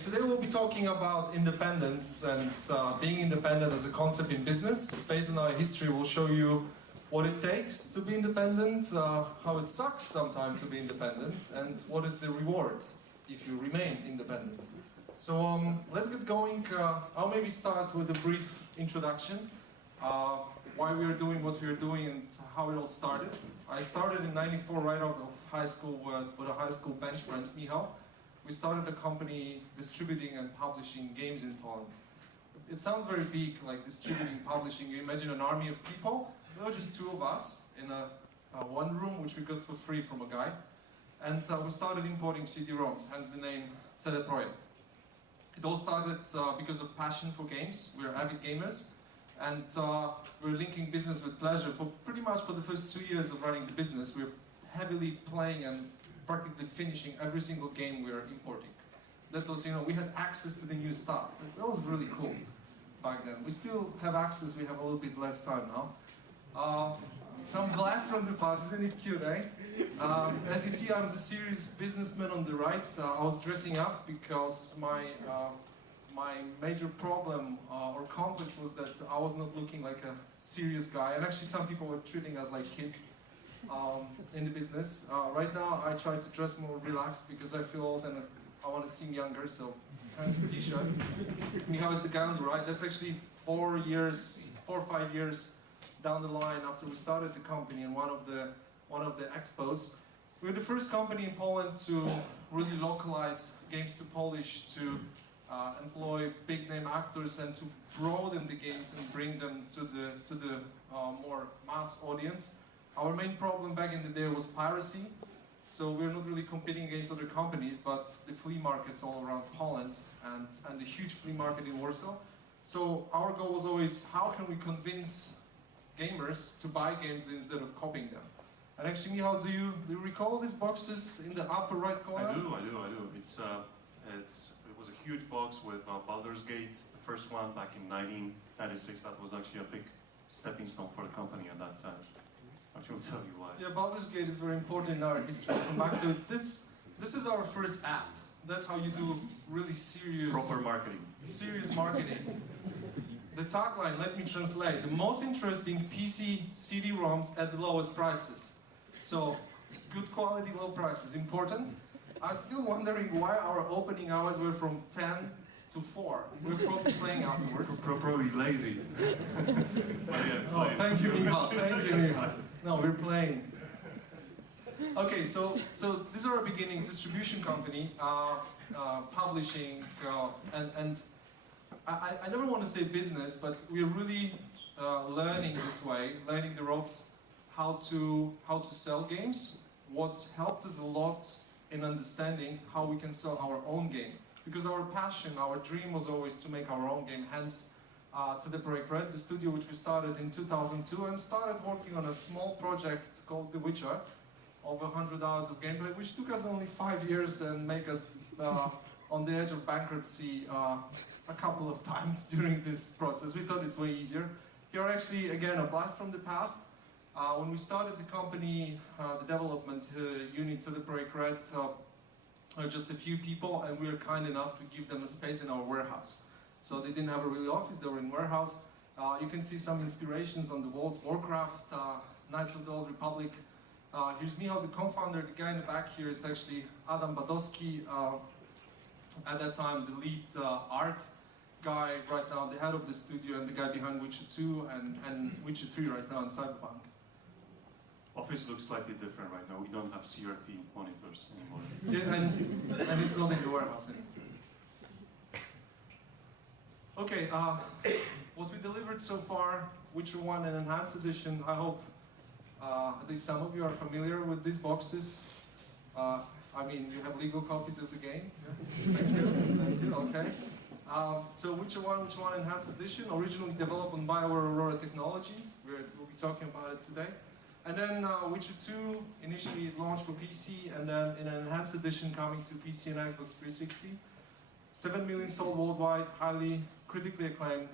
Today we'll be talking about independence and being independent as a concept in business. Based on our history, we'll show you what it takes to be independent, how it sucks sometimes to be independent, and what is the reward if you remain independent. So let's get going. I'll maybe start with a brief introduction, why we are doing what we are doing and how it all started. I started in '94 right out of high school with a high school bench friend, Michal. We started a company distributing and publishing games in Poland. It sounds very big, like distributing, publishing. You imagine an army of people. There were just two of us in one room, which we got for free from a guy. And we started importing CD-ROMs, hence the name Projekt. It all started because of passion for games. We're avid gamers. And we're linking business with pleasure. Pretty much for the first 2 years of running the business, we're heavily playing and practically finishing every single game we were importing. That was, we had access to the new stuff. That was really cool back then. We still have access, we have a little bit less time now. Some blast from the past, isn't it cute, eh? As you see, I'm the serious businessman on the right. I was dressing up because my major problem or complex was that I was not looking like a serious guy. And actually some people were treating us like kids. In the business. Right now I try to dress more relaxed because I feel old and I want to seem younger, so hence the t-shirt. Michal is the guy on the right. That's actually 4 or 5 years down the line after we started the company in one of the expos. We were the first company in Poland to really localize games to Polish, to employ big name actors and to broaden the games and bring them to the more mass audience. Our main problem back in the day was piracy, so we're not really competing against other companies, but the flea markets all around Poland and the huge flea market in Warsaw. So our goal was always, how can we convince gamers to buy games instead of copying them? And actually, Michal, do you recall these boxes in the upper right corner? I do. It was a huge box with Baldur's Gate, the first one back in 1996. That was actually a big stepping stone for the company at that time. Actually, I'll tell you why. Yeah, Baldur's Gate is very important in our history. Come back to it. This is our first ad. That's how you do really serious... Proper marketing. Serious marketing. The tagline, let me translate. The most interesting PC CD-ROMs at the lowest prices. So, good quality, low prices. Important. I'm still wondering why our opening hours were from 10 to 4. We're probably playing afterwards. Probably lazy. Thank you, Michal. Thank you, Michal. No, we're playing. Okay, so these are our beginnings. Distribution company, publishing, and I never want to say business, but we're really learning this way, learning the ropes, how to sell games. What helped us a lot in understanding how we can sell our own game. Because our passion, our dream was always to make our own game, hence to the Projekt, the studio which we started in 2002 and started working on a small project called The Witcher, over 100 hours of gameplay, which took us only 5 years and make us on the edge of bankruptcy a couple of times during this process. We thought it's way easier. Here actually, again, a blast from the past. When we started the company, the development unit to the Projekt, just a few people, and we were kind enough to give them a space in our warehouse. So they didn't have a real office, they were in warehouse. You can see some inspirations on the walls, Warcraft, Knights of the Old Republic. Here's Michal, the co-founder. The guy in the back here is actually Adam Badowski, at that time the lead art guy, right now the head of the studio, and the guy behind Witcher 2 and Witcher 3 right now in Cyberpunk. Office looks slightly different right now. We don't have CRT monitors anymore. Yeah, and it's not in the warehouse anymore. Okay, what we delivered so far, Witcher 1 and Enhanced Edition, I hope at least some of you are familiar with these boxes. I mean, you have legal copies of the game. Yeah. Thank you, okay. So Witcher 1, Witcher 1 Enhanced Edition, originally developed on BioWare Aurora technology. We'll be talking about it today. And then Witcher 2 initially launched for PC, and then in an enhanced edition coming to PC and Xbox 360. 7 million sold worldwide, highly critically acclaimed.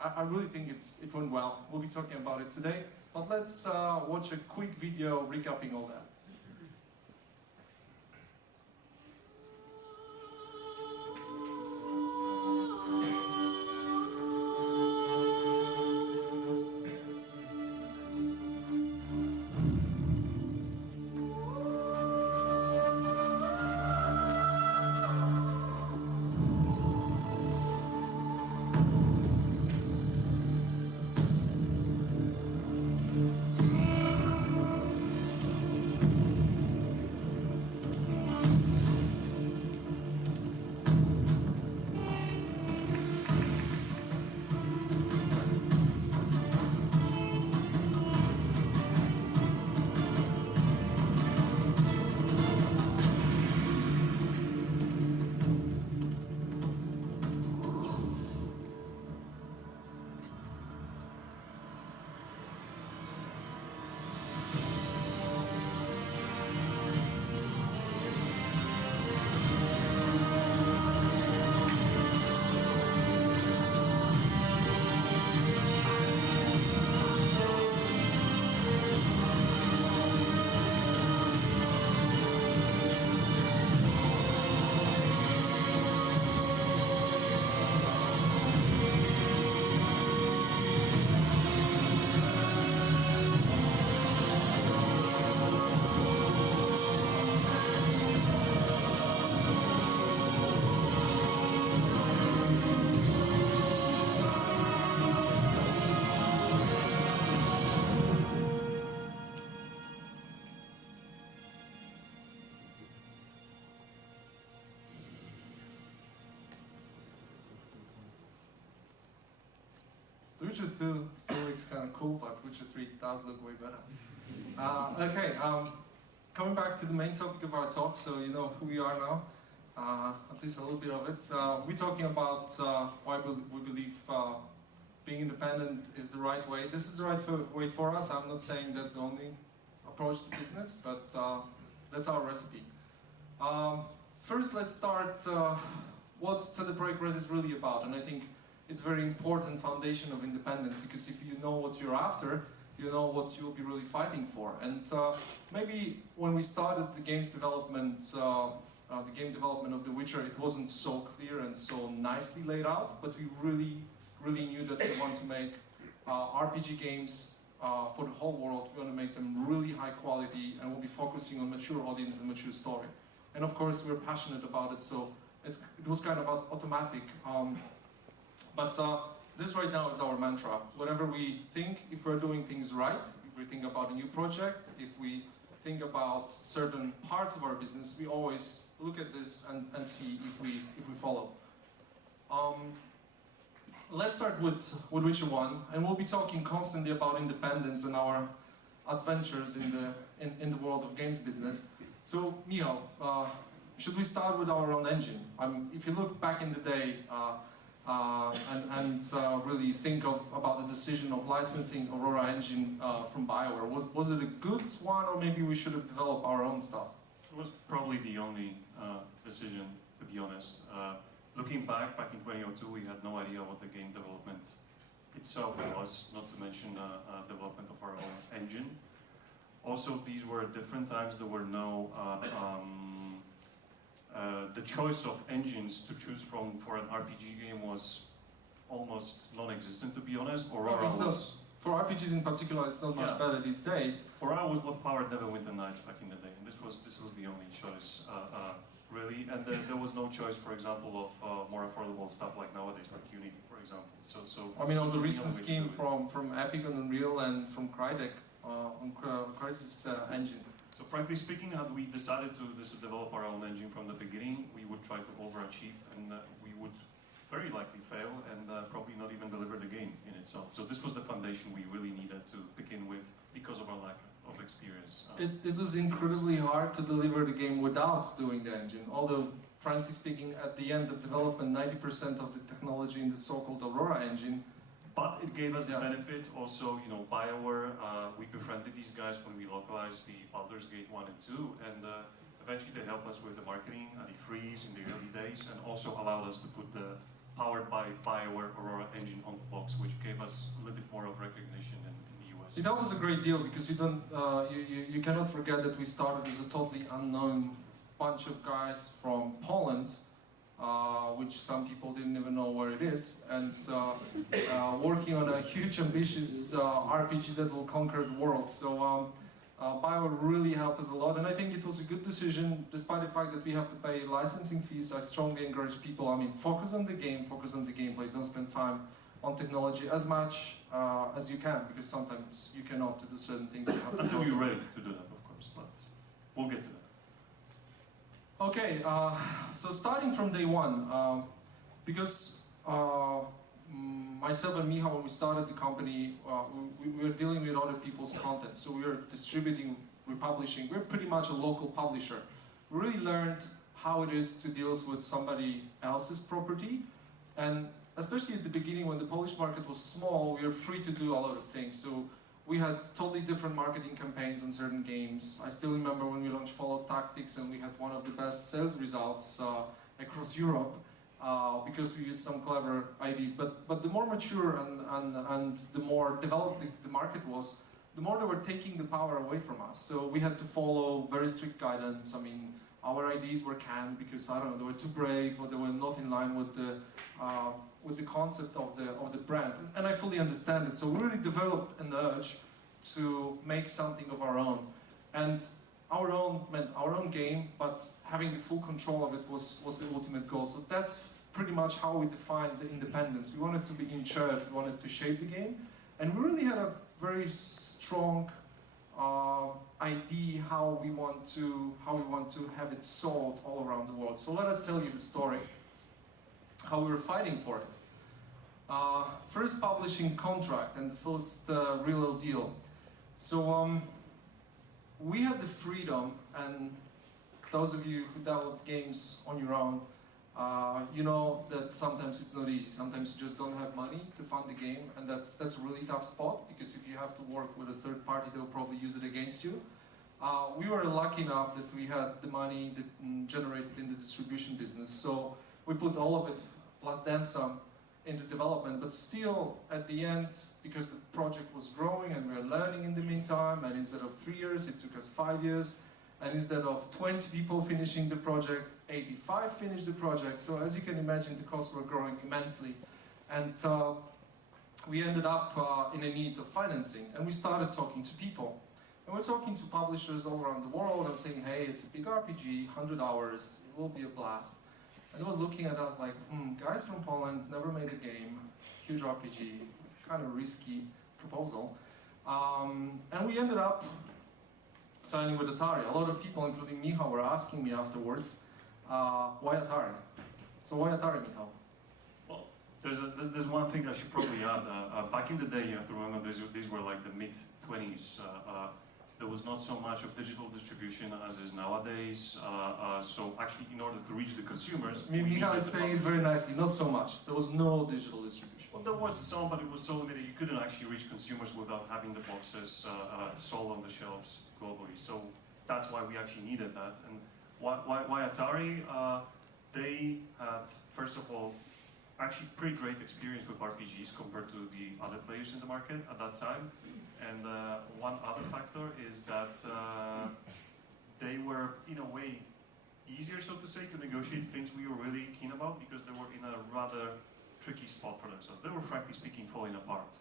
I really think it went well. We'll be talking about it today. But let's watch a quick video recapping all that. Witcher 2 still looks kind of cool, but Witcher 3 does look way better. Okay, coming back to the main topic of our talk, so you know who we are now, at least a little bit of it. We're talking about why we believe being independent is the right way. This is the right way for us. I'm not saying that's the only approach to business, but that's our recipe. First, let's start what the Projekt is really about, and I think it's a very important foundation of independence, because if you know what you're after, you know what you'll be really fighting for. And maybe when we started the game development of The Witcher, it wasn't so clear and so nicely laid out, but we really knew that we want to make RPG games for the whole world. We want to make them really high quality, and we'll be focusing on mature audience and mature story. And of course, we're passionate about it, so it was kind of automatic. But this right now is our mantra. Whenever we think, if we're doing things right, if we think about a new project, if we think about certain parts of our business, we always look at this and see if we follow. Let's start with Witcher 1, and we'll be talking constantly about independence and our adventures in the world of games business. So, Michal, should we start with our own engine? If you look back in the day and really think about the decision of licensing Aurora engine from BioWare, was it a good one, or maybe we should have developed our own stuff? It was probably the only decision, to be honest. Looking back in 2002, we had no idea what the game development itself was, not to mention development of our own engine. Also, these were different times. There were no the choice of engines to choose from for an RPG game was almost non-existent, to be honest. Aurora was... For RPGs in particular, it's not much better these days. Aurora was what powered Neverwinter Nights back in the day, and this was the only choice, really. And there was no choice, for example, of more affordable stuff like nowadays, like Unity, for example. So I mean, on the recent scheme from Epic and Unreal and from Crytek on Crysis engine. So frankly speaking, had we decided to develop our own engine from the beginning, we would try to overachieve, and we would very likely fail and probably not even deliver the game in itself. So this was the foundation we really needed to begin with because of our lack of experience. It was incredibly hard to deliver the game without doing the engine, although frankly speaking, at the end of development, 90% of the technology in the so-called Aurora engine. But it gave us the benefit also, you know, BioWare, we befriended these guys when we localized the Baldur's Gate 1 and 2, and eventually they helped us with the marketing at the freeze in the early days, and also allowed us to put the powered by BioWare Aurora engine on the box, which gave us a little bit more of recognition in the US. It helps us a great deal, because you cannot forget that we started as a totally unknown bunch of guys from Poland, which some people didn't even know where it is, and working on a huge, ambitious RPG that will conquer the world. So BioWare really helped us a lot, and I think it was a good decision, despite the fact that we have to pay licensing fees. I strongly encourage people, focus on the game, focus on the gameplay, don't spend time on technology as much as you can, because sometimes you cannot do certain things. You have to Until you're ready to do that, of course, but we'll get to that. Okay, so starting from day one, because myself and Michal, when we started the company, we were dealing with other people's content. So we were distributing, we're publishing, we're pretty much a local publisher. We really learned how it is to deal with somebody else's property. And especially at the beginning, when the Polish market was small, we were free to do a lot of things. So we had totally different marketing campaigns on certain games. I still remember when we launched Fallout Tactics, and we had one of the best sales results across Europe because we used some clever ideas. But the more mature and the more developed the market was, the more they were taking the power away from us. So we had to follow very strict guidance. Our ideas were canned because, I don't know, they were too brave, or they were not in line with the concept of the brand, and I fully understand it. So we really developed an urge to make something of our own, and our own meant our own game, but having the full control of it was the ultimate goal. So that's pretty much how we defined the independence. We wanted to be in charge, we wanted to shape the game, and we really had a very strong idea how we want to have it sold all around the world. So let us tell you the story, how we were fighting for it. First publishing Contract and the first real deal. So we had the freedom, and those of you who develop games on your own, you know that sometimes it's not easy. Sometimes you just don't have money to fund the game, and that's a really tough spot, because if you have to work with a third party, they'll probably use it against you. We were lucky enough that we had the money that generated in the distribution business, so we put all of it, plus then some, into development. But still, at the end, because the project was growing and we were learning in the meantime, and instead of 3 years, it took us 5 years, and instead of 20 people finishing the project, 85 finished the project. So as you can imagine, the costs were growing immensely, and we ended up in a need of financing, and we started talking to people. And we're talking to publishers all around the world. I'm saying, hey, it's a big RPG, 100 hours, it will be a blast. And they were looking at us like, guys from Poland, never made a game, huge RPG, kind of risky proposal. And we ended up signing with Atari. A lot of people, including Michal, were asking me afterwards, why Atari? So why Atari, Michal? Well, there's one thing I should probably add. Back in the day, you have to remember, these were like the mid-20s. There was not so much of digital distribution as is nowadays. So actually, in order to reach the consumers, Michal is saying it very nicely. Not so much. There was no digital distribution. Well, there was some, but it was so limited. You couldn't actually reach consumers without having the boxes sold on the shelves globally. So that's why we actually needed that. And why Atari? They had, first of all, actually pretty great experience with RPGs compared to the other players in the market at that time. And one other factor is that they were, in a way, easier, so to say, to negotiate things we were really keen about, because they were in a rather tricky spot for themselves. They were, frankly speaking, falling apart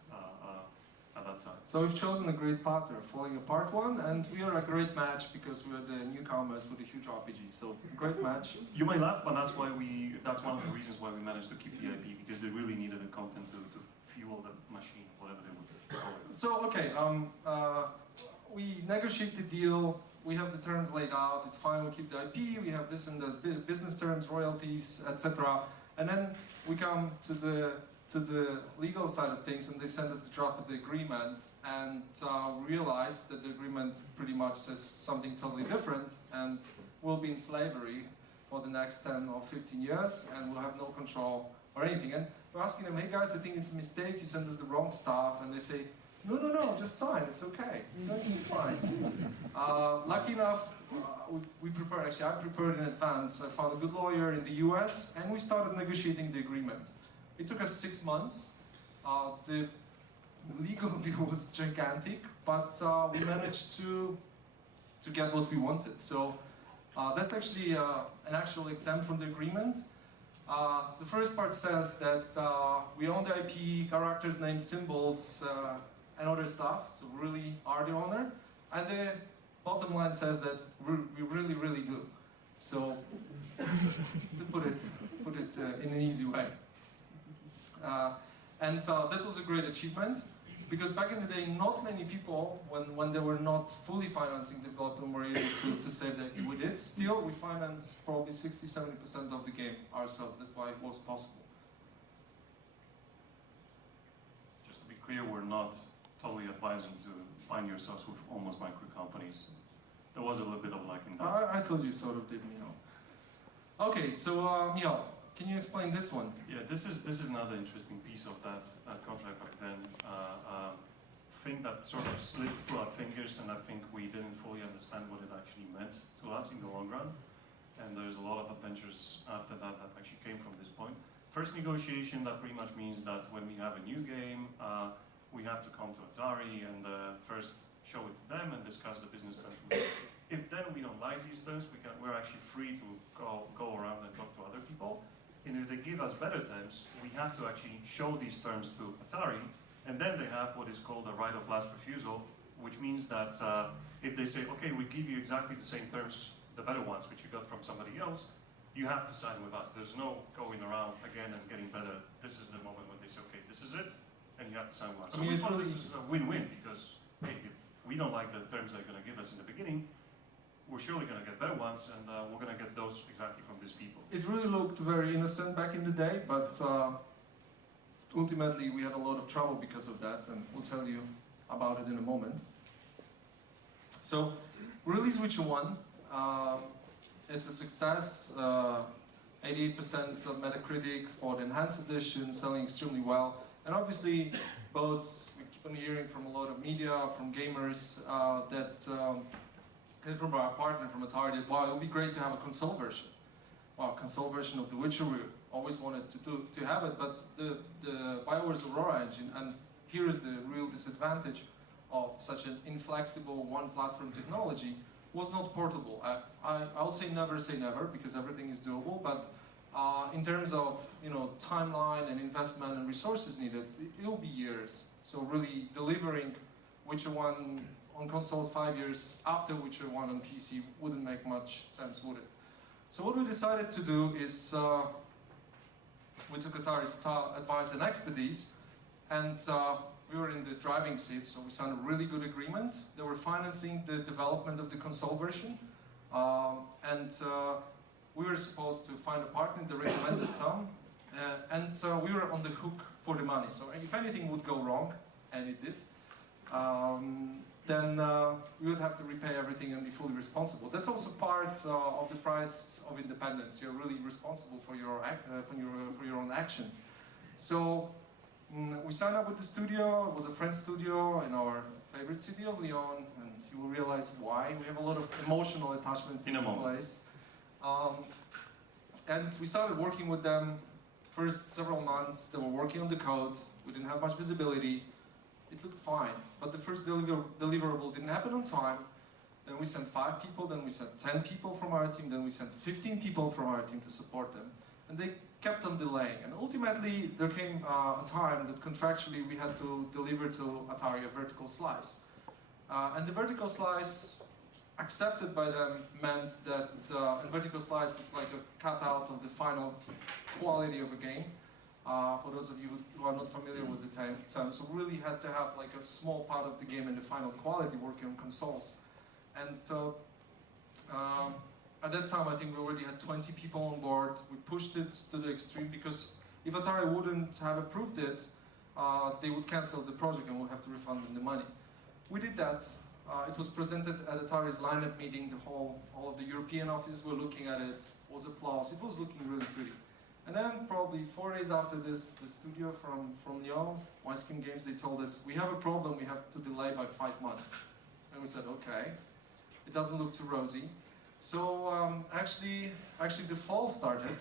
at that time. So we've chosen a great partner, Falling Apart one, and we are a great match because we're the newcomers with a huge RPG. So great match. You might laugh, but that's one of the reasons why we managed to keep the IP, because they really needed the content to fuel the machine, whatever they would call it. So okay, we negotiate the deal. We have the terms laid out. It's fine. We keep the IP. We have this and this business terms, royalties, etc. And then we come to the legal side of things, and they send us the draft of the agreement, and realize that the agreement pretty much says something totally different, and we'll be in slavery for the next 10 or 15 years, and we'll have no control or anything. And we're asking them, hey guys, I think it's a mistake. You sent us the wrong stuff, and they say, no, just sign. It's okay. It's going to be fine. Lucky enough, I prepared in advance. I found a good lawyer in the US, and we started negotiating the agreement. It took us 6 months. The legal bill was gigantic, but we managed to get what we wanted. So that's actually an actual example from the agreement. The first part says that we own the IP, characters, names, symbols, and other stuff, so we really are the owner. And the bottom line says that we really, really do. So, to put it in an easy way. And that was a great achievement, because back in the day, not many people, when they were not fully financing development, were able to save the IP. We did. Still, we financed probably 60-70% of the game ourselves. That's why it was possible. Just to be clear, we're not totally advising to find yourselves with almost micro companies. There was a little bit of lack in that. I thought you sort of did, Michal. Okay, so Michal, can you explain this one? Yeah, this is another interesting piece of that contract back then. Thing that sort of slipped through our fingers, and I think we didn't fully understand what it actually meant to us in the long run. And there's a lot of adventures after that actually came from this point. First negotiation, that pretty much means that when we have a new game, we have to come to Atari and first show it to them and discuss the business terms. If then we don't like these terms, we're actually free to go around and talk to other people. And if they give us better terms, we have to actually show these terms to Atari, and then they have what is called a right of last refusal, which means that if they say, okay, we give you exactly the same terms, the better ones, which you got from somebody else, you have to sign with us. There's no going around again and getting better. This is the moment when they say, okay, this is it, and you have to sign with us. So we thought this is a win-win, because hey, if we don't like the terms they're going to give us in the beginning, we're surely going to get better ones, and we're going to get those exactly from these people. It really looked very innocent back in the day, but ultimately we had a lot of trouble because of that, and we'll tell you about it in a moment. So, we released Witcher 1. It's a success. 88% of Metacritic for the enhanced edition, selling extremely well. And obviously, both we keep on hearing from a lot of media, from gamers, and from our partner from Atari that, wow, it would be great to have a console version. Wow, console version of The Witcher, we always wanted to have it, but the BioWare's Aurora engine, and here is the real disadvantage of such an inflexible one-platform technology, was not portable. I would say never, because everything is doable, but in terms of timeline and investment and resources needed, it will be years. So really delivering Witcher 1 on consoles 5 years after Witcher 1 on PC wouldn't make much sense, would it? So what we decided to do is we took Atari's advice and expertise, and we were in the driving seat, so we signed a really good agreement. They were financing the development of the console version, and we were supposed to find a partner. They recommended some, and we were on the hook for the money. So if anything would go wrong, and it did, then we would have to repay everything and be fully responsible. That's also part of the price of independence. You're really responsible for your own actions. So we signed up with the studio. It was a French studio in our favorite city of Lyon, and you will realize why. We have a lot of emotional attachment to this place. And we started working with them. First several months, they were working on the code. We didn't have much visibility. It looked fine, but the first deliverable didn't happen on time. Then we sent 5 people, then we sent 10 people from our team, then we sent 15 people from our team to support them. And they kept on delaying. And ultimately, there came a time that contractually we had to deliver to Atari a vertical slice. And the vertical slice accepted by them meant that a vertical slice is like a cutout of the final quality of a game. For those of you who are not familiar with the term, so we really had to have like a small part of the game in the final quality working on consoles. And at that time, I think we already had 20 people on board. We pushed it to the extreme because if Atari wouldn't have approved it, they would cancel the project and we'd have to refund them the money. We did that. It was presented at Atari's lineup meeting. All of the European offices were looking at it. It was applause. It was looking really pretty. And then probably 4 days after this, the studio from Lyon, Iwinski Games, they told us, we have a problem, we have to delay by 5 months. And we said, okay, it doesn't look too rosy. So actually the fall started.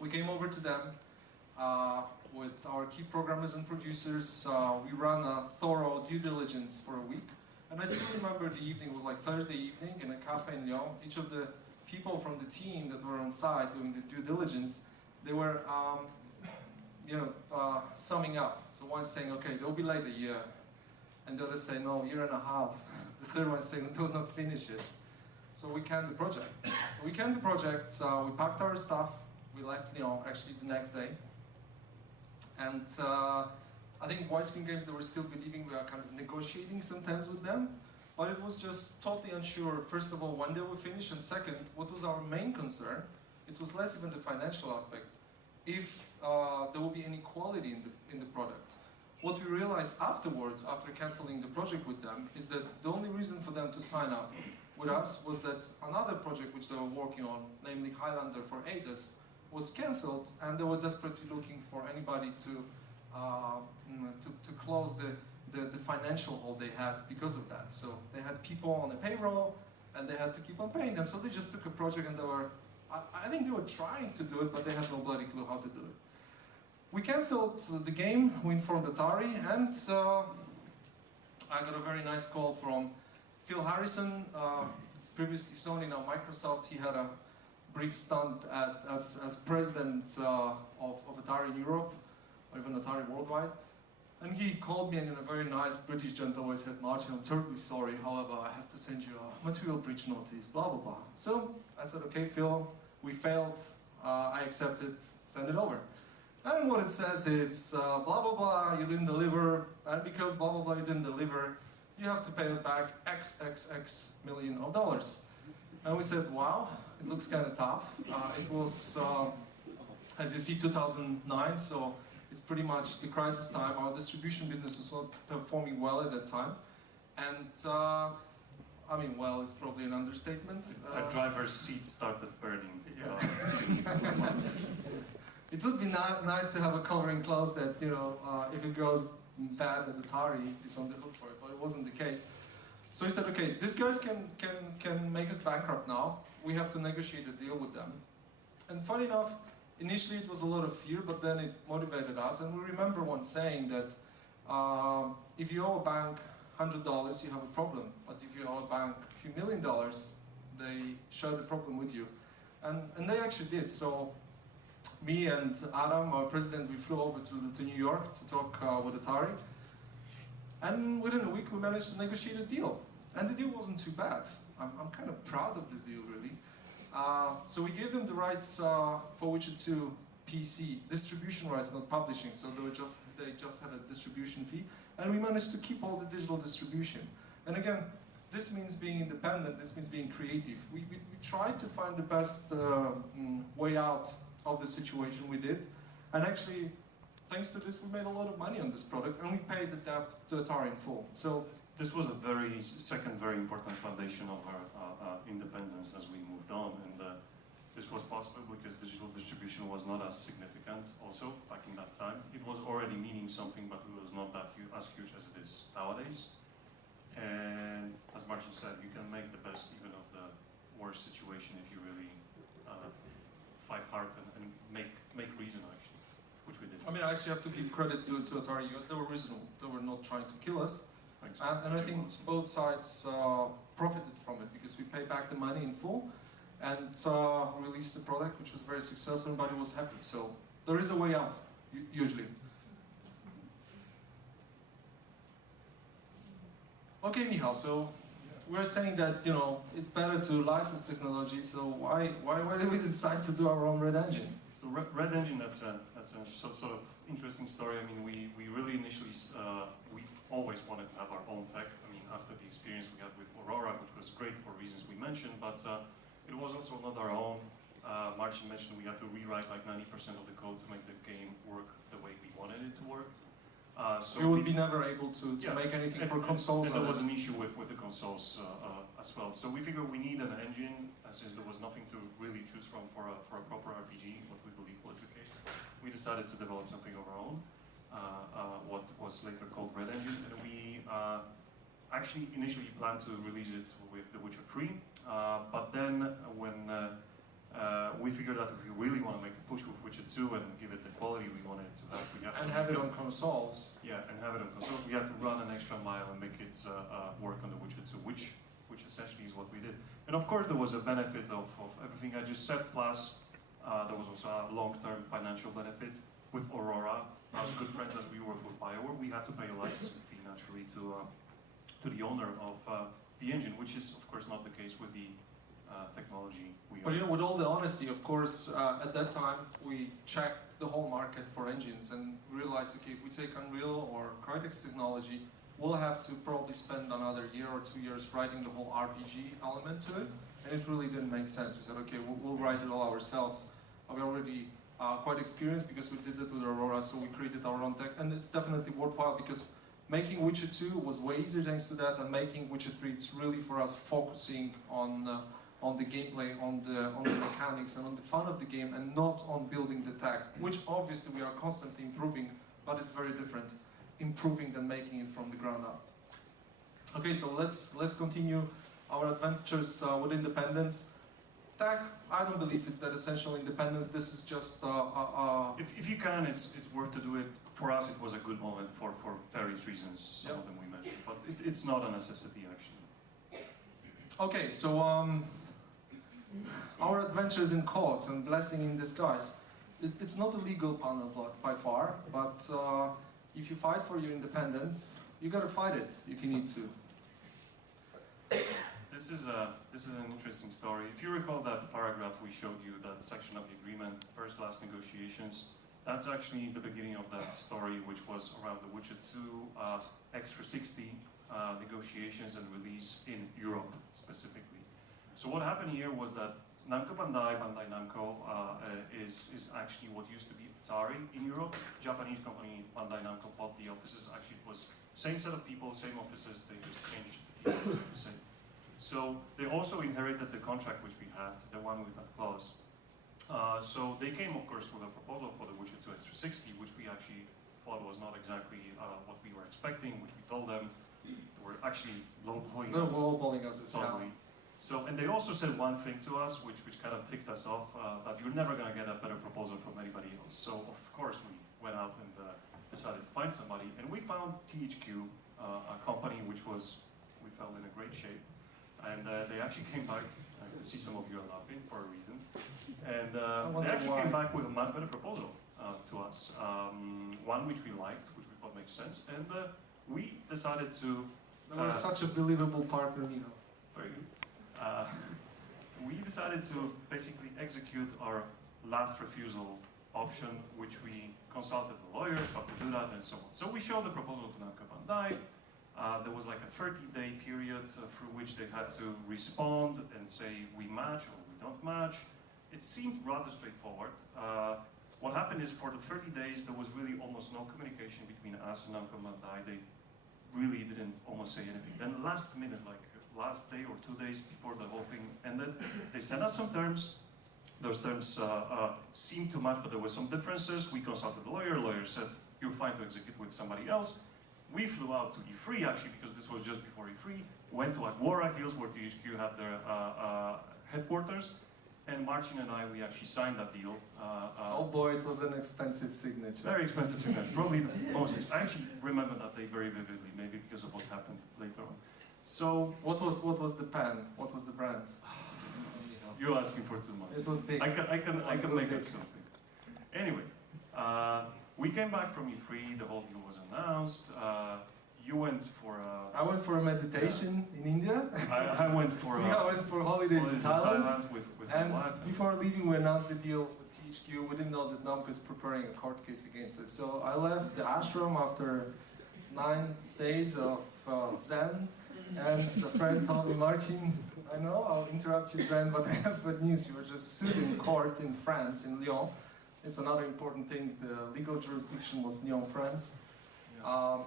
We came over to them with our key programmers and producers. We ran a thorough due diligence for a week. And I still remember the evening, it was like Thursday evening in a cafe in Lyon. Each of the people from the team that were on site doing the due diligence, they were summing up. So one's saying, okay, they'll be late a year. And the other say, no, a year and a half. The third one saying, they'll not finish it. So we canned the project. So we canned the project, we packed our stuff, we left Lyon actually the next day. And I think Iwinski Games, they were still believing we are kind of negotiating sometimes with them. But it was just totally unsure, first of all, when they will finish, and second, what was our main concern? It was less even the financial aspect. If there will be any quality in the product. What we realized afterwards, after canceling the project with them, is that the only reason for them to sign up with us was that another project which they were working on, namely Highlander for Eidos, was cancelled, and they were desperately looking for anybody to close the financial hole they had because of that. So they had people on the payroll, and they had to keep on paying them. So they just took a project, and they were, I think they were trying to do it, but they had no bloody clue how to do it. We cancelled the game, we informed Atari, and I got a very nice call from Phil Harrison, previously Sony, now Microsoft. He had a brief stint as president of Atari in Europe, or even Atari worldwide. And he called me and in a very nice British gentle voice said, Marcin, I'm terribly sorry, however, I have to send you a material breach notice, blah, blah, blah. So I said, okay, Phil, we failed, I accepted, send it over. And what it says, it's blah, blah, blah, you didn't deliver, and because blah, blah, blah, you didn't deliver, you have to pay us back X million of dollars. And we said, wow, it looks kind of tough. It was, as you see, 2009, so It's pretty much the crisis time. Our distribution business was not performing well at that time. And I mean, well, it's probably an understatement. A driver's seat started burning. Yeah. It would be nice to have a covering clause that, you know, if it goes bad, that Atari is on the hook for it, but it wasn't the case. So he said, okay, these guys can make us bankrupt now. We have to negotiate a deal with them. And funny enough, initially it was a lot of fear, but then it motivated us. And we remember once saying that if you owe a bank $100, you have a problem. But if you owe a bank a few $1 million, they share the problem with you. And they actually did. So me and Adam, our president, we flew over to New York to talk with Atari. And within a week, we managed to negotiate a deal. And the deal wasn't too bad. I'm kind of proud of this deal, really. So we gave them the rights for Witcher 2 PC, distribution rights, not publishing. So they just had a distribution fee. And we managed to keep all the digital distribution. And again, this means being independent, this means being creative. We tried to find the best way out of the situation we did. And actually, thanks to this, we made a lot of money on this product, and we paid the debt to Atari in full. So this was a second very important foundation of our independence as we moved on, and this was possible because digital distribution was not as significant also back in that time. It was already meaning something, but it was not that as huge as it is nowadays. And as Marcin said, you can make the best even of the worst situation if you really fight hard and make reason, actually, which we did. I mean, I actually have to give credit to Atari US. They were reasonable. They were not trying to kill us. And I think both sides profited from it because we paid back the money in full and released the product, which was very successful, and everybody was happy. So there is a way out, usually. Okay, Michal, so we're saying that, you know, it's better to license technology, so why did we decide to do our own Red Engine? So Red Engine, that's a sort of interesting story. I mean, we really initially, we always wanted to have our own tech. I mean, after the experience we had with Aurora, which was great for reasons we mentioned, but it was also not our own. Marcin mentioned we had to rewrite like 90% of the code to make the game work the way we wanted it to work. So you would be never able to make anything for consoles. And there was an issue with the consoles as well. So we figured we need an engine, since there was nothing to really choose from for a proper RPG, what we believe was the case. We decided to develop something of our own, what was later called Red Engine, and we actually initially planned to release it with The Witcher 3, but then when we figured out if we really want to make a push with Witcher 2 and give it the quality we wanted to have, we have and to have it on consoles. Yeah, and have it on consoles. We had to run an extra mile and make it work on The Witcher 2, which essentially is what we did. And of course, there was a benefit of everything I just said. Plus, there was also a long-term financial benefit with Aurora. As good friends as we were with BioWare, we had to pay a licensing fee naturally to the owner of the engine, which is of course not the case with the technology we But you know, with all the honesty, of course, at that time we checked the whole market for engines and realized, okay, if we take Unreal or Crytek's technology, we'll have to probably spend another year or 2 years writing the whole RPG element to it, and it really didn't make sense. We said, okay, we'll write it all ourselves. We're already quite experienced because we did it with Aurora, so we created our own tech, and it's definitely worthwhile because making Witcher 2 was way easier thanks to that, and making Witcher 3, it's really for us focusing on the gameplay, on the mechanics, and on the fun of the game, and not on building the tech, which obviously we are constantly improving, but it's very different improving than making it from the ground up. Okay, so let's continue our adventures with independence. Tech, I don't believe it's that essential. Independence, this is just if you can, it's worth to do it. For us, it was a good moment for various reasons. Some of them we mentioned, but it's not a necessity actually. Okay, so our adventures in courts and blessing in disguise. It's not a legal panel by far, but if you fight for your independence, you gotta fight it if you need to. This is an interesting story. If you recall that paragraph we showed you, that section of the agreement, first last negotiations, that's actually the beginning of that story, which was around the Witcher 2 X360 negotiations and release in Europe specifically. So what happened here was that Namco Bandai Namco, is actually what used to be Atari in Europe. Japanese company Bandai Namco bought the offices. Actually, it was same set of people, same offices. They just changed the people, so to say. So they also inherited the contract which we had, the one with that clause. So they came, of course, with a proposal for the Witcher 2 X360, which we actually thought was not exactly what we were expecting, which we told them were actually lowballing us. Lowballing us, totally. So, and they also said one thing to us, which kind of ticked us off, that you're never going to get a better proposal from anybody else. So, of course, we went out and decided to find somebody, and we found THQ, a company which we felt in a great shape, and they actually came back. I can see some of you are laughing for a reason, and they actually came back with a much better proposal to us, one which we liked, which we thought makes sense, and we decided to. They were such a believable partner, Michal. Very good. We decided to basically execute our last refusal option, which we consulted the lawyers how to do that and so on. So we showed the proposal to Namco Bandai. There was like a 30-day period through which they had to respond and say we match or we don't match. It seemed rather straightforward. What happened is for the 30 days there was really almost no communication between us and Namco Bandai. They really didn't almost say anything. Then last minute, like last day or 2 days before the whole thing ended, they sent us some terms. Those terms seemed too much, but there were some differences. We consulted the lawyer. Lawyer said, you're fine to execute with somebody else. We flew out to E3 actually, because this was just before E3. Went to Agora Hills, where THQ had their headquarters. And Marcin and we actually signed that deal. Oh boy, it was an expensive signature. Very expensive signature, probably the most. I actually remember that day very vividly, maybe because of what happened later on. So, what was the pen? What was the brand? You're asking for too much. It was big. I can make up something. Anyway, we came back from E3. The whole deal was announced. You went for I went for a meditation in India. I went for I went for holidays in Thailand. with and my wife. Before leaving, we announced the deal with THQ. We didn't know that Namco is preparing a court case against us. So I left the ashram after 9 days of Zen. And the friend told me, Marcin, I know I'll interrupt you, Zen, but I have bad news. You were just sued in court in France, in Lyon. It's another important thing. The legal jurisdiction was Lyon, France. Yeah.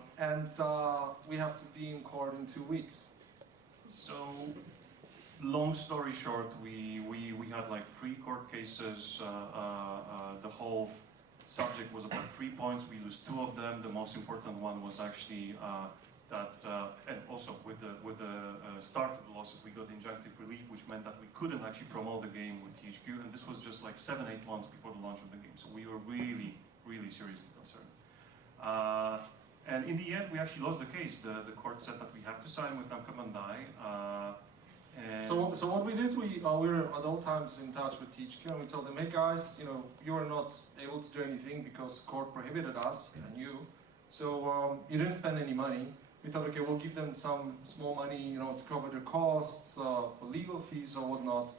We have to be in court in 2 weeks. So, long story short, we had like 3 court cases. The whole subject was about 3 points. We lost 2 of them. The most important one was actually that, and also with the start of the lawsuit, we got injunctive relief, which meant that we couldn't actually promote the game with THQ, and this was just like 7-8 months before the launch of the game. So we were really, really seriously concerned. And in the end, we actually lost the case. The court said that we have to sign with Namco Bandai. So what we did, we were at all times in touch with THQ, and we told them, hey guys, you are not able to do anything because court prohibited us and you. So you didn't spend any money. We thought, okay, we'll give them some small money, to cover their costs for legal fees or whatnot,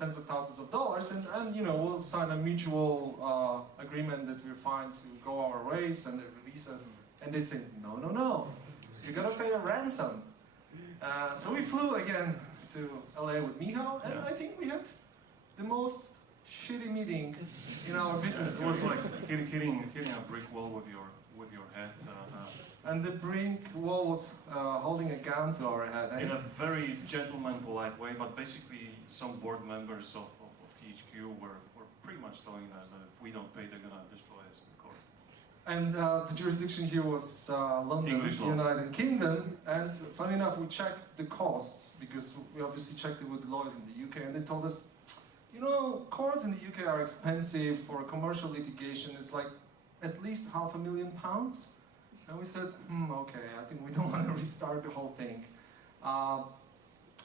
tens of thousands of dollars, and we'll sign a mutual agreement that we're fine to go our ways, and they release us. And they said, no, you gotta pay a ransom. So we flew again to LA with Michal, and I think we had the most shitty meeting in our business. It was like hitting a brick wall with your head. And the brick wall was holding a gun to our head. In a very gentleman, polite way, but basically some board members of THQ were pretty much telling us that if we don't pay, they're gonna destroy us in court. And the jurisdiction here was London, United Kingdom. And funny enough, we checked the costs, because we obviously checked it with the lawyers in the UK, and they told us, courts in the UK are expensive. For a commercial litigation, it's like at least £500,000. And we said, okay, I think we don't want to restart the whole thing.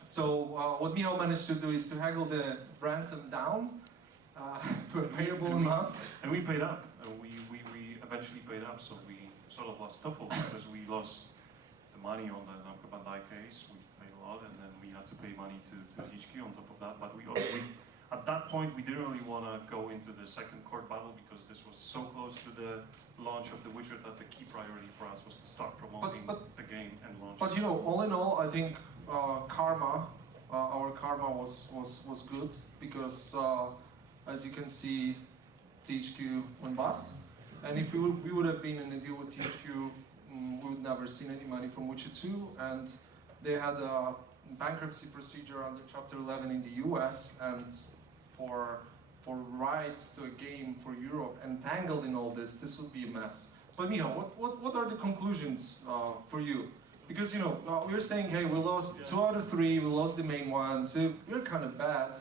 So what Michal managed to do is to haggle the ransom down to a payable amount. And we paid up. We eventually paid up, so we sort of lost double because we lost the money on the Namco Bandai case. We paid a lot, and then we had to pay money to THQ on top of that. But we at that point, we didn't really want to go into the second court battle because this was so close to the launch of The Witcher that the key priority for us was to start promoting the game and launch it. But all in all, I think karma our karma was good because, as you can see, THQ went bust. And if we would have been in a deal with THQ, we would never seen any money from Witcher 2, and they had a bankruptcy procedure under Chapter 11 in the US, and for rights to a game for Europe entangled in all this would be a mess. But Michal, what are the conclusions for you? Because we were saying, hey, we lost 2 out of 3, we lost the main one, so we're kind of bad.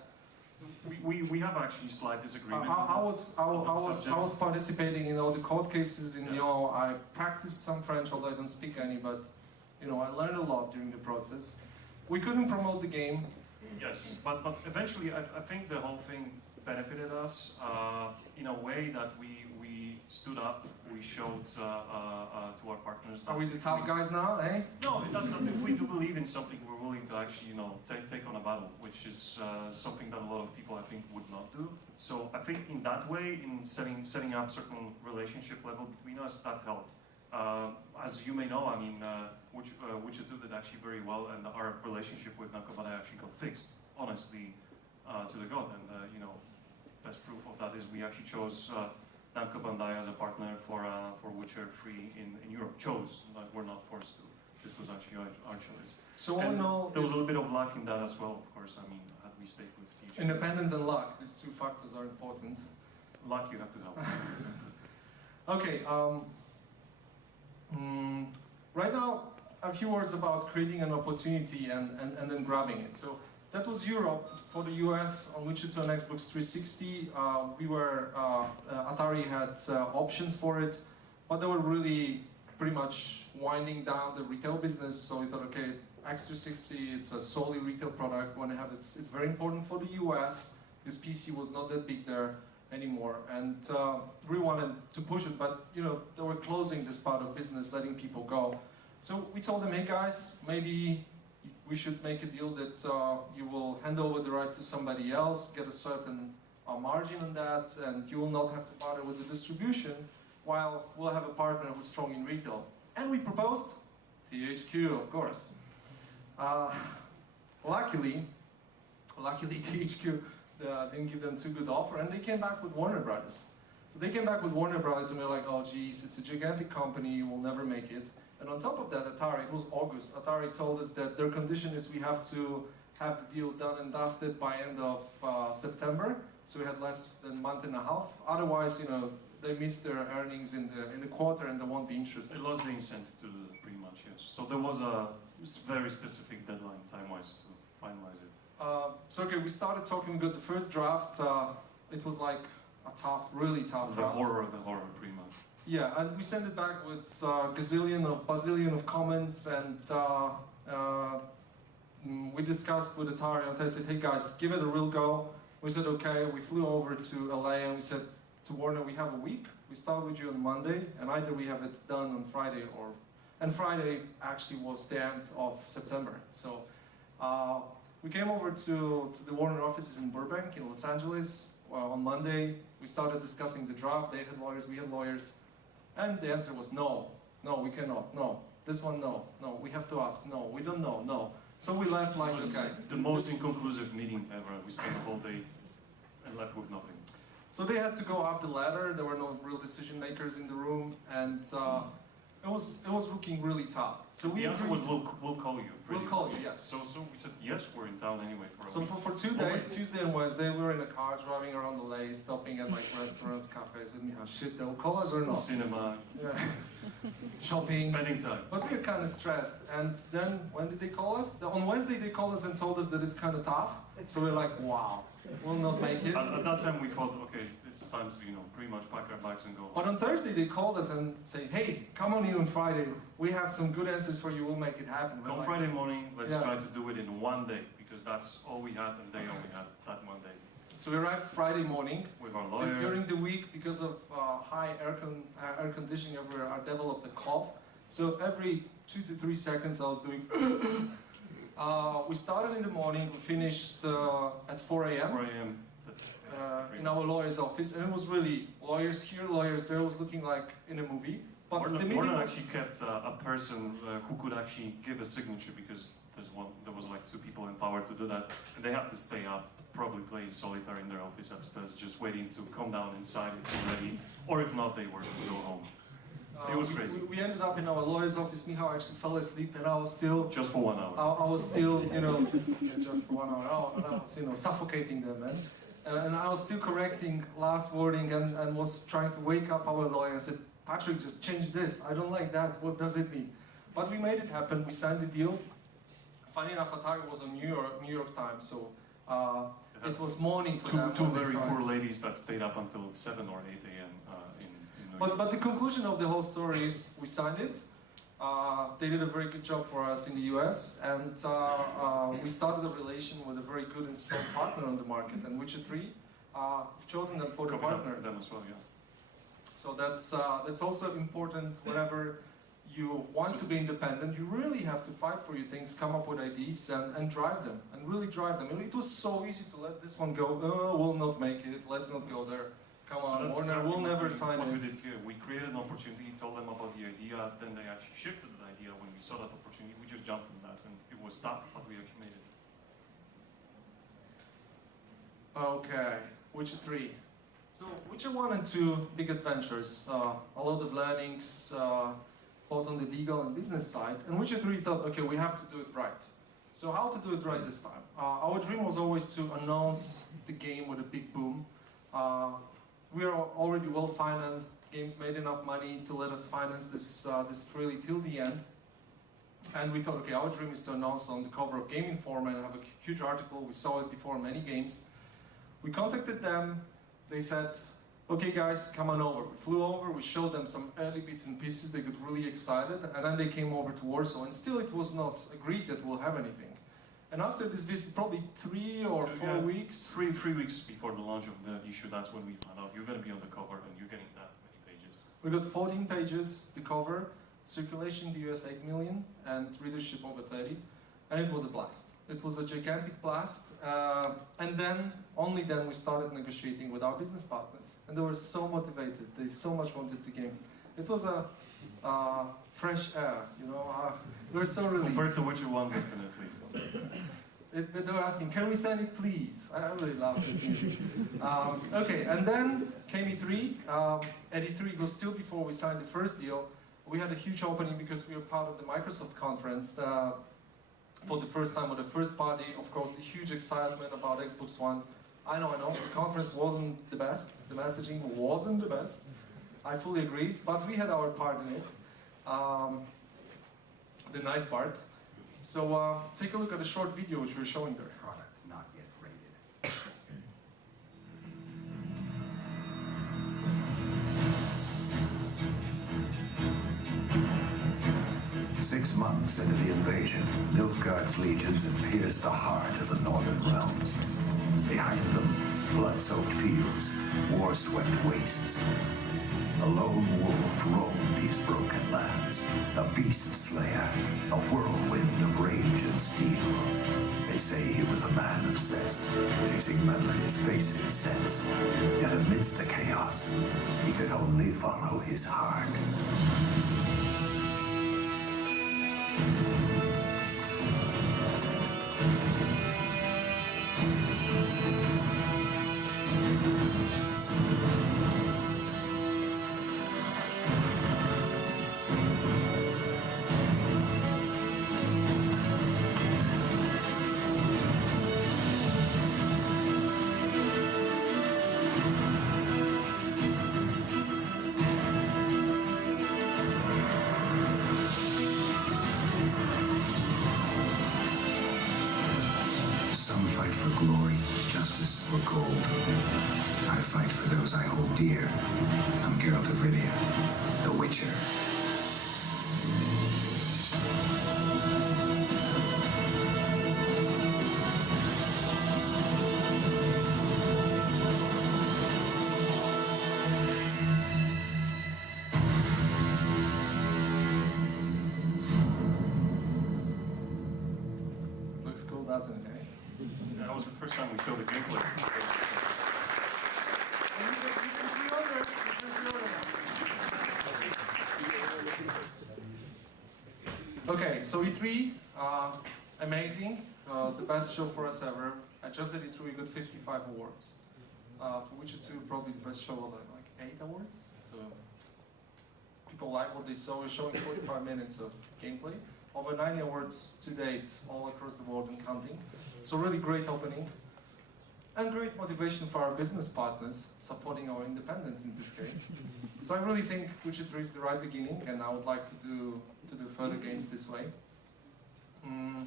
We have actually slight disagreement. I was participating in all the court cases in Lyon. I practiced some French, although I don't speak any, but I learned a lot during the process. We couldn't promote the game. Yes, but eventually I think the whole thing benefited us in a way that we stood up, we showed to our partners. Are we the top guys now, eh? No, that if we do believe in something, we're willing to actually, take on a battle, which is something that a lot of people, I think, would not do. So I think in that way, in setting up certain relationship level between us, that helped. As you may know, I mean, Witcher 2 did actually very well, and our relationship with Quo Vadis actually got fixed, honestly, to the god. And best proof of that is we actually chose Namco Bandai as a partner for Witcher 3 in Europe. Chose, like we're not forced to. This was actually our choice. So all in all, there was a little bit of luck in that as well, of course. I mean, had we stayed with THQ. Independence and luck, these 2 factors are important. Luck you have to help. Okay, right now, a few words about creating an opportunity and then grabbing it. So that was Europe. For the US, on Witcher 2 and Xbox 360, Atari had options for it, but they were really pretty much winding down the retail business. So we thought, okay, X360, it's a solely retail product. We want to have it. It's very important for the US because PC was not that big there anymore, and we wanted to push it, but they were closing this part of business, letting people go. So we told them, hey guys, maybe we should make a deal that you will hand over the rights to somebody else, get a certain margin on that, and you will not have to bother with the distribution, while we'll have a partner who's strong in retail. And we proposed THQ, of course. Luckily THQ didn't give them too good offer, and they came back with Warner Brothers. So they came back with Warner Brothers, and we're like, oh geez, it's a gigantic company, we'll never make it. And on top of that, Atari, it was August, Atari told us that their condition is we have to have the deal done and dusted by end of September. So we had less than a month and a half. Otherwise, they missed their earnings in the quarter and they won't be interested. They lost the incentive to do that, pretty much, yes. So there was a very specific deadline, time-wise, to finalize it. So okay, we started talking, we got the first draft. It was like a tough, really tough draft. The horror, pretty much. Yeah, and we sent it back with bazillion of comments, and we discussed with Atari, and I said, hey guys, give it a real go. We said, okay, we flew over to LA, and we said to Warner, we have a week. We start with you on Monday, and either we have it done on Friday, and Friday actually was the end of September. So we came over to the Warner offices in Burbank, in Los Angeles, on Monday. We started discussing the draft. They had lawyers, we had lawyers. And the answer was no, we cannot, no. This one, no, we have to ask, no, we don't know, no. So we left like, okay. The most inconclusive meeting ever. We spent the whole day and left with nothing. So they had to go up the ladder. There were no real decision makers in the room, and it was looking really tough. So the answer was, we'll call you. We'll call you, yes. So we said, yes, we're in town anyway. So for 2 days, Tuesday and Wednesday, we were in a car driving around the LA, stopping at like restaurants, cafes with Michal. Shit, they'll call us or not? Cinema. Yeah. Shopping. Spending time. But we were kind of stressed. And then, when did they call us? On Wednesday, they called us and told us that it's kind of tough. So we're like, wow, we'll not make it. At that time, we thought, okay, it's time to, pretty much pack our bags and go. But on Thursday, they called us and say, hey, come on in on Friday. We have some good answers for you. We'll make it happen. Come Friday morning, let's try to do it in 1 day, because that's all we had, and they only had that 1 day. So we arrived Friday morning. With our lawyer. During the week, because of high air conditioning everywhere, I developed a cough. So every 2 to 3 seconds, I was doing. We started in the morning. We finished at 4 a.m. 4 a.m. In our lawyer's office, and it was really lawyers here, lawyers there. It was looking like in a movie. But the meeting actually kept a person who could actually give a signature, because there was like 2 people in power to do that, and they had to stay up, probably playing solitaire in their office upstairs, just waiting to come down inside if we're ready, or if not, they were to go home. It was crazy. We ended up in our lawyer's office. Michal actually fell asleep, and I was still just for 1 hour. I was still, just for 1 hour. And I was, suffocating them, man. And I was still correcting last wording and was trying to wake up our lawyer. I said, Patrick, just change this. I don't like that. What does it mean? But we made it happen. We signed the deal. Funny enough, Atari was on New York Times, so it was morning for them. Two very poor ladies that stayed up until 7 or 8 a.m. in New York. But the conclusion of the whole story is we signed it. They did a very good job for us in the US, and we started a relation with a very good and strong partner on the market. And Witcher 3, we've chosen them for the partner. Them as well, yeah. So that's also important. Whenever you want to be independent, you really have to fight for your things, come up with ideas, and drive them, and really drive them. It was so easy to let this one go. Oh, we'll not make it. Let's not go there. Come on, Warner, exactly we'll never sign what it. We did here. We created an opportunity, told them about the idea, then they actually shifted the idea. When we saw that opportunity, we just jumped on that, and it was tough, but we actually made it. Okay, Witcher 3. So Witcher 1 and 2, big adventures, a lot of learnings, both on the legal and business side. And Witcher 3 thought, okay, we have to do it right. So how to do it right this time? Our dream was always to announce the game with a big boom. We are already well financed. Games made enough money to let us finance this really till the end. And we thought, okay, our dream is to announce on the cover of Game Informer and have a huge article. We saw it before in many games. We contacted them. They said, okay guys, come on over. We flew over, we showed them some early bits and pieces. They got really excited, and then they came over to Warsaw, and still it was not agreed that we'll have anything. And after this visit, probably 3 or 4 weeks. 3 weeks before the launch of the issue, that's when we found out you're going to be on the cover and you're getting that many pages. We got 14 pages, the cover, circulation in the US 8 million, and readership over 30, and it was a blast. It was a gigantic blast, and then, only then, we started negotiating with our business partners. And they were so motivated, they so much wanted the game. It was a fresh air, we were so relieved. Compared to Witcher 1, definitely. They were asking, can we sign it please? I really love this music. Okay, and then came E3. At E3, it was still before we signed the first deal. We had a huge opening because we were part of the Microsoft conference for the first time with the first party. Of course, the huge excitement about Xbox One. I know, the conference wasn't the best. The messaging wasn't the best. I fully agree, but we had our part in it. The nice part. So take a look at the short video which we're showing there. Product not yet rated. 6 months into the invasion, Nilfgaard's legions had pierced the heart of the northern realms. Behind them, blood-soaked fields, war-swept wastes. A lone wolf roamed these broken lands, a beast slayer, a whirlwind of rage and steel. They say he was a man obsessed, chasing memories, faces, scents. Yet amidst the chaos, he could only follow his heart. Glory, justice, or gold. I fight for those I hold dear. I'm Geralt of Rivia, the Witcher. Looks cool, doesn't it, eh? That was the first time we showed the gameplay. Okay, so E3, amazing, the best show for us ever. I just did it through, we got 55 awards. For Witcher 2, probably the best show of like 8 awards. So people like what they saw. We're showing 45 minutes of gameplay. Over 90 awards to date, all across the world and counting. So really great opening. And great motivation for our business partners, supporting our independence in this case. So I really think Witcher 3 is the right beginning, and I would like to do further games this way. And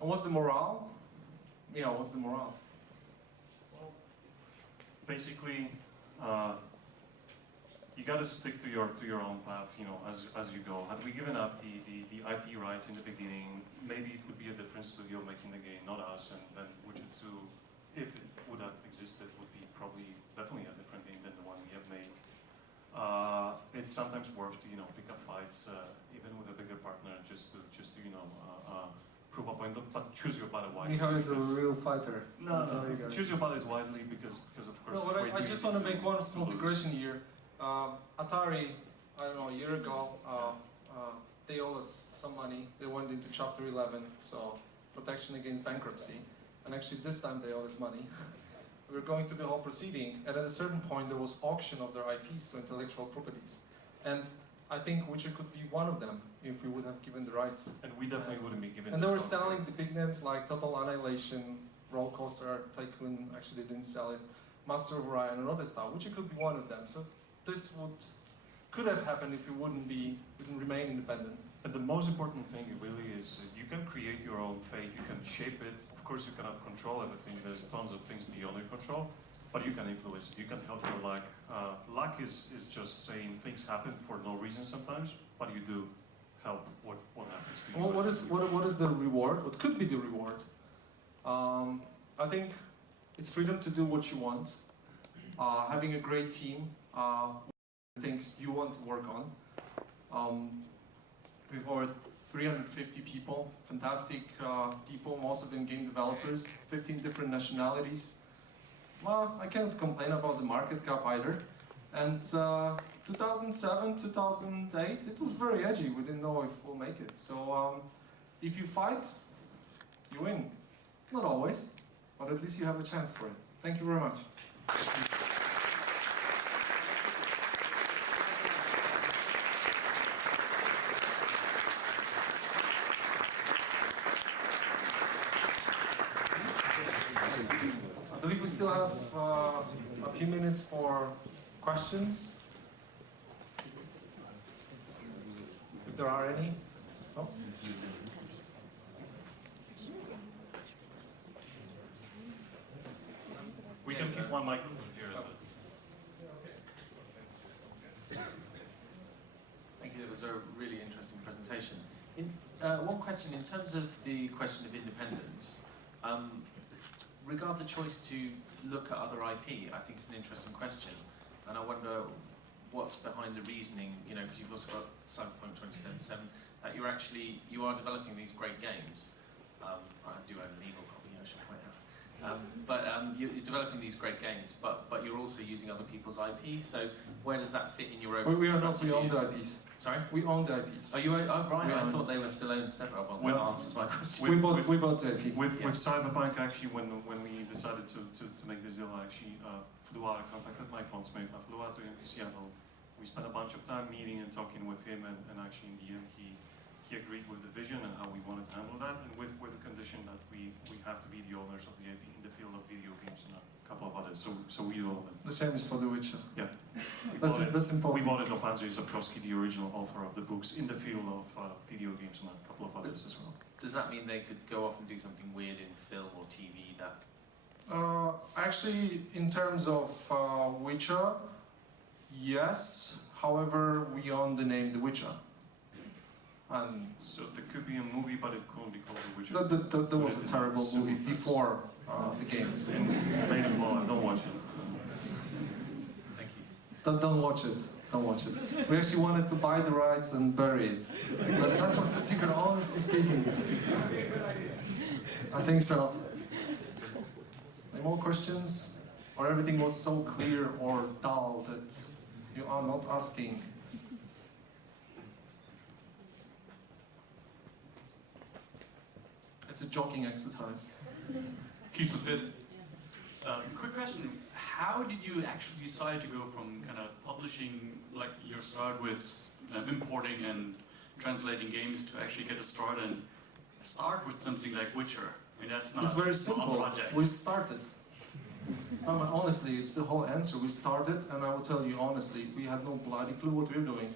what's the morale? Yeah, what's the morale? Well, basically, you got to stick to your own path, you know, as you go. Had we given up the IP rights in the beginning, maybe it would be a different studio making the game, not us. And then Witcher 2, if it would have existed, would be definitely a different game than the one we have made. It's sometimes worth to, you know, pick up fights, even with a bigger partner, just to you know, prove a point. But choose your battle wisely. Michal is a real fighter. No, choose your battles wisely because of course. No, it's way I too just easy want to make one to small lose. digression here. Atari, I don't know, a year ago, they owe us some money. They went into Chapter 11, so protection against bankruptcy. And actually this time they owe us money. We were going through the whole proceeding, and at a certain point there was auction of their IPs, so intellectual properties. And I think Witcher could be one of them if we would have given the rights. And we definitely wouldn't be given. And they were this stuff. selling the big names like Total Annihilation, Roller Coaster Tycoon, actually they didn't sell it, Master of Orion and other stuff, Witcher could be one of them. So this could have happened if we wouldn't remain independent. And the most important thing really is you can create your own fate, you can shape it. Of course you cannot control everything, there's tons of things beyond your control, but you can influence it, you can help your luck. Luck is just saying things happen for no reason sometimes, but you do help what happens to you. Well, what is the reward? What could be the reward? I think it's freedom to do what you want, having a great team, things you want to work on. We've over 350 people, fantastic people, most of them game developers, 15 different nationalities. Well, I cannot complain about the market cap either. And 2007, 2008, it was very edgy. We didn't know if we'll make it. So if you fight, you win. Not always, but at least you have a chance for it. Thank you very much. I believe we still have a few minutes for questions, if there are any. No? We can keep one microphone here. Thank you, that was a really interesting presentation. One question, in terms of the question of independence, regard the choice to look at other IP, I think it's an interesting question. And I wonder what's behind the reasoning, you know, because you've also got Cyberpunk 2077, that you are developing these great games. I do own a legal copy, I should point out. You're developing these great games, but you're also using other people's IP, so where does that fit in your overall We are not, strategy? we own the IPs. Sorry? We own the IPs. Oh, you own, oh right, I own. thought they were still owned separate. Well, Well, that answers my question. We bought the IP. With Yeah. Cyberpunk, actually, when we decided to make this deal, I actually flew out, I contacted Mike Pondsmith, I flew out to him to Seattle. We spent a bunch of time meeting and talking with him, and actually in the end he agreed with the vision and how we wanted to handle that, and with the condition that we have to be the owners of the IP in the field of video games and a couple of others, so we do all of them. The same is for The Witcher. Yeah. That's important. We bought it off Andrzej Sapkowski, the original author of the books, in the field of video games and a couple of others as well. Does that mean they could go off and do something weird in film or TV that... Actually, in terms of Witcher, yes. However, we own the name The Witcher. And So there could be a movie, but it couldn't be called The Witcher. that was a terrible movie before the games. And made it well, don't watch it. Thank you. Don't watch it. Don't watch it. We actually wanted to buy the rights and bury it. But that was the secret, honestly speaking. I think so. Any more questions? Or everything was so clear or dull that you are not asking? a jogging exercise. Keeps them fit. Quick question, how did you actually decide to go from kind of publishing, like your start with importing and translating games, to actually get a start and start with something like Witcher? I mean, that's not It's very a small simple. project. We started. Honestly, it's the whole answer. We started, and I will tell you honestly, we had no bloody clue what we were doing.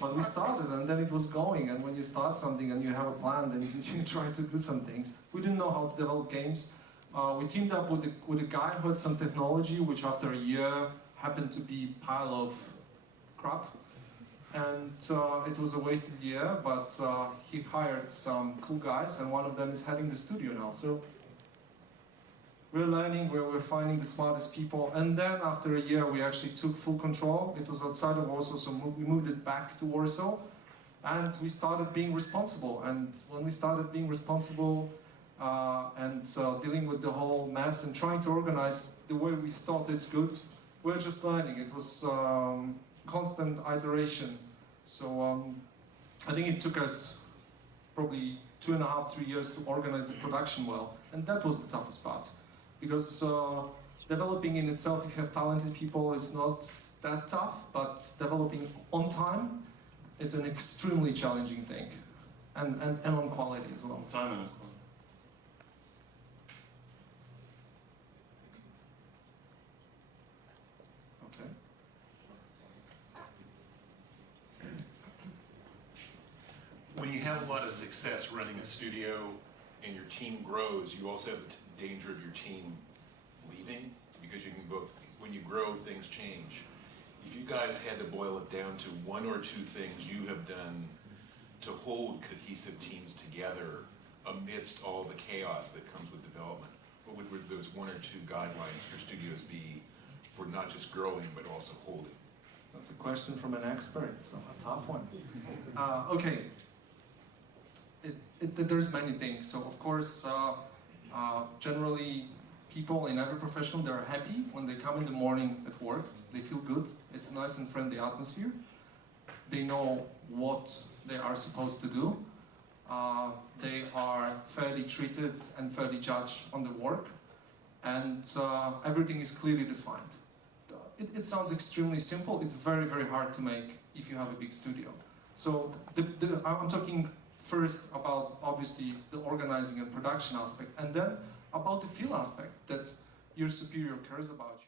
But we started, and then it was going. And when you start something and you have a plan, then you try to do some things. We didn't know how to develop games. We teamed up with a guy who had some technology, which after a year happened to be a pile of crap. And it was a wasted year, but he hired some cool guys, and one of them is heading the studio now. So we're learning, we're finding the smartest people. And then after a year, we actually took full control. It was outside of Warsaw, so we moved it back to Warsaw. And we started being responsible. And when we started being responsible and dealing with the whole mess and trying to organize the way we thought it's good, we're just learning. It was constant iteration. So I think it took us probably 2.5, 3 years to organize the production well. And that was the toughest part. Because developing in itself, if you have talented people, is not that tough, but developing on time is an extremely challenging thing. And on quality as well. Time and quality. Okay. When you have a lot of success running a studio and your team grows, you also have the danger of your team leaving, because you can both, when you grow, things change. If you guys had to boil it down to one or two things you have done to hold cohesive teams together amidst all the chaos that comes with development, what would those one or two guidelines for studios be for not just growing, but also holding? That's a question from an expert, so a tough one. Okay. There's many things. So of course, generally people in every profession, they're happy when they come in the morning at work. They feel good. It's a nice and friendly atmosphere. They know what they are supposed to do. They are fairly treated and fairly judged on the work. And everything is clearly defined. It sounds extremely simple. It's very, very hard to make if you have a big studio. So I'm talking first about, obviously, the organizing and production aspect, and then about the feel aspect, that your superior cares about you.